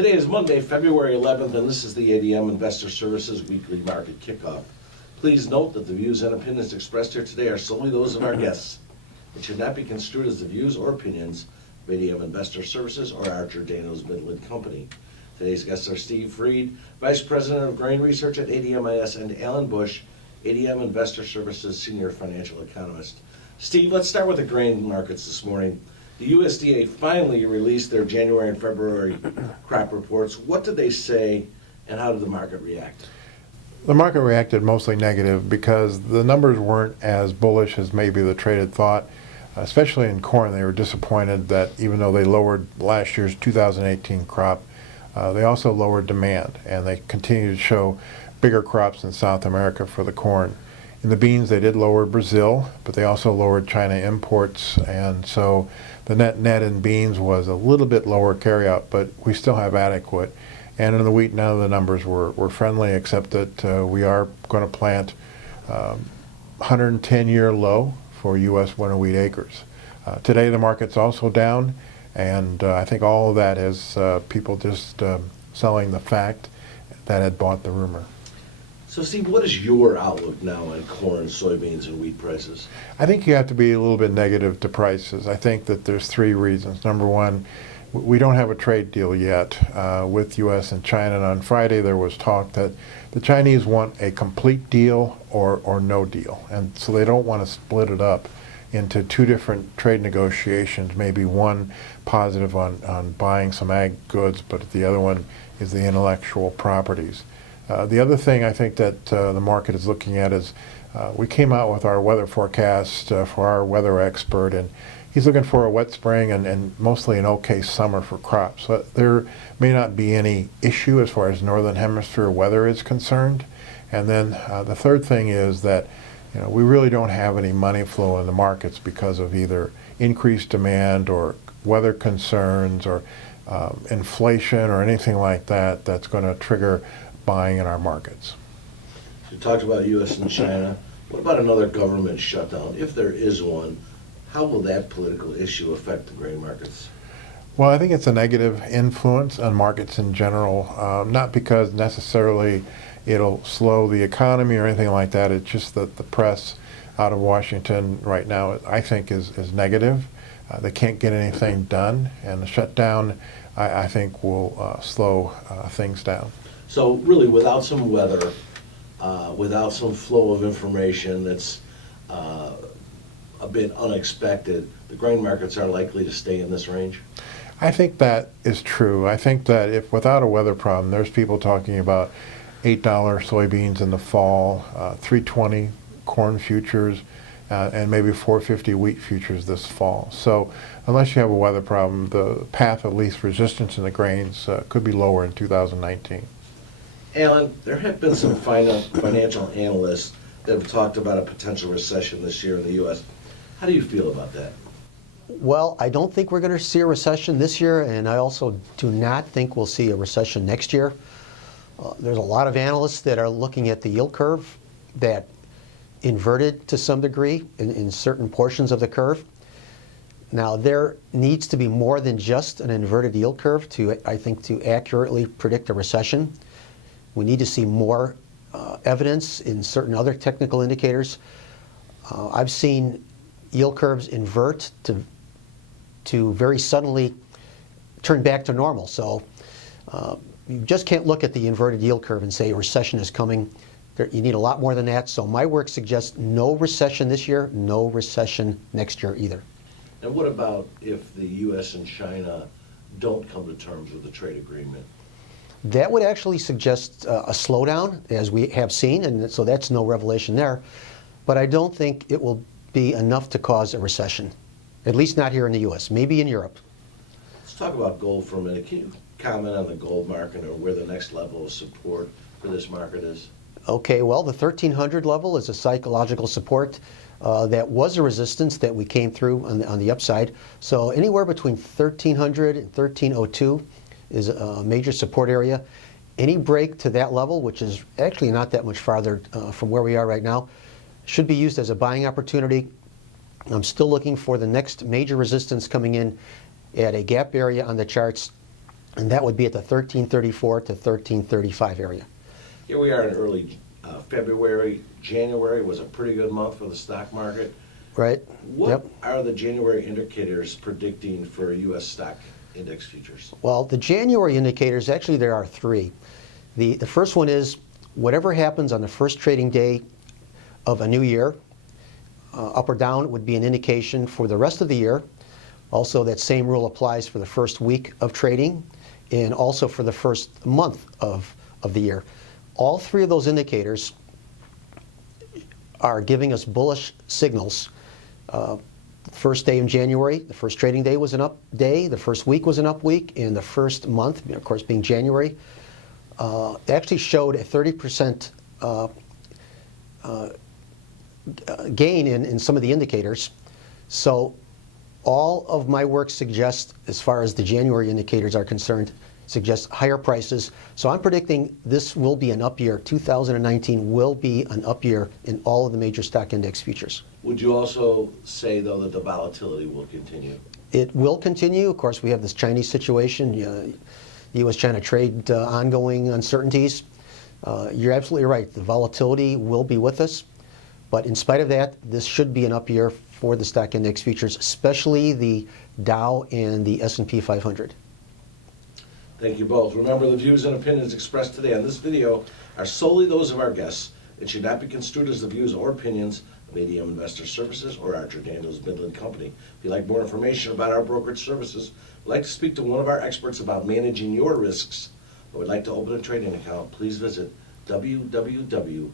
Today is Monday, February 11th, and this is the ADM Investor Services Weekly Market Kickoff. Please note that the views and opinions expressed here today are solely those of our guests. It should not be construed as the views or opinions of ADM Investor Services or Archer Dano's Midland Company. Today's guests are Steve Freed, Vice President of Grain Research at ADMIS, and Alan Bush, ADM Investor Services Senior Financial Economist. Steve, let's start with the grain markets this morning. The USDA finally released their January and February crop reports. What did they say, and how did the market react? The market reacted mostly negative because the numbers weren't as bullish as maybe the trade had thought. Especially in corn, they were disappointed that even though they lowered last year's 2018 crop, they also lowered demand, and they continue to show bigger crops in South America for the corn. In the beans, they did lower Brazil, but they also lowered China imports, and so the net in beans was a little bit lower carryout, but we still have adequate. And in the wheat, none of the numbers were friendly, except that we are going to plant 110-year low for U.S. winter wheat acres. Today, the market's also down, and I think all of that is people just selling the fact that had bought the rumor. So, Steve, what is your outlook now on corn, soybeans, and wheat prices? I think you have to be a little bit negative to prices. I think that there's three reasons. Number one, we don't have a trade deal yet with U.S. and China. And on Friday, there was talk that the Chinese want a complete deal or no deal. And so they don't want to split it up into two different trade negotiations, maybe one positive on buying some ag goods, but the other one is the intellectual properties. The other thing I think that the market is looking at is we came out with our weather forecast for our weather expert, and he's looking for a wet spring and mostly an okay summer for crops. So there may not be any issue as far as northern hemisphere weather is concerned. And then the third thing is that we really don't have any money flow in the markets because of either increased demand or weather concerns or inflation or anything like that that's going to trigger buying in our markets. You talked about U.S. and China. What about another government shutdown? If there is one, how will that political issue affect the grain markets? Well, I think it's a negative influence on markets in general, not because necessarily it'll slow the economy or anything like that. It's just that the press out of Washington right now, I think, is negative. They can't get anything done, and the shutdown, I think, will slow things down. So really, without some weather, without some flow of information that's a bit unexpected, the grain markets are likely to stay in this range? I think that is true. I think that if without a weather problem, there's people talking about $8 soybeans in the fall, $3.20 corn futures, and maybe $4.50 wheat futures this fall. So unless you have a weather problem, the path of least resistance in the grains could be lower in 2019. Alan, there have been some financial analysts that have talked about a potential recession this year in the U.S. How do you feel about that? Well, I don't think we're going to see a recession this year, and I also do not think we'll see a recession next year. There's a lot of analysts that are looking at the yield curve that inverted to some degree in certain portions of the curve. Now, there needs to be more than just an inverted yield curve I think, to accurately predict a recession. We need to see more evidence in certain other technical indicators. I've seen yield curves invert to very suddenly turn back to normal. So you just can't look at the inverted yield curve and say a recession is coming. You need a lot more than that. So my work suggests no recession this year, no recession next year either. And what about if the U.S. and China don't come to terms with the trade agreement? That would actually suggest a slowdown, as we have seen, and so that's no revelation there. But I don't think it will be enough to cause a recession, at least not here in the U.S., maybe in Europe. Let's talk about gold for a minute. Can you comment on the gold market or where the next level of support for this market is? Okay, well, the 1300 level is a psychological support. That was a resistance that we came through on the upside. So anywhere between 1300 and 1302 is a major support area. Any break to that level, which is actually not that much farther from where we are right now, should be used as a buying opportunity. I'm still looking for the next major resistance coming in at a gap area on the charts and that would be at the 1334 to 1335 area. Here we are in early February. January was a pretty good month for the stock market. Right? What Yep. are the January indicators predicting for U.S. stock index futures? Well, the January indicators, actually there are three. The first one is whatever happens on the first trading day of a new year, up or down, would be an indication for the rest of the year. Also, that same rule applies for the first week of trading and also for the first month of the year. All three of those indicators are giving us bullish signals. First day in January, the first trading day was an up day, the first week was an up week, and the first month, of course being January, actually showed a 30% gain in some of the indicators. So all of my work suggests, as far as the January indicators are concerned, suggests higher prices. So I'm predicting this will be an up year. 2019 will be an up year in all of the major stock index futures. Would you also say, though, that the volatility will continue? It will continue. Of course, we have this Chinese situation, U.S.-China trade ongoing uncertainties. You're absolutely right. The volatility will be with us. But in spite of that, this should be an up year for the stock index futures, especially the Dow and the S&P 500. Thank you both. Remember, the views and opinions expressed today on this video are solely those of our guests. It should not be construed as the views or opinions of ADM Investor Services or Archer Daniels Midland Company. If you'd like more information about our brokerage services, would like to speak to one of our experts about managing your risks, or would like to open a trading account, please visit www.admis.com.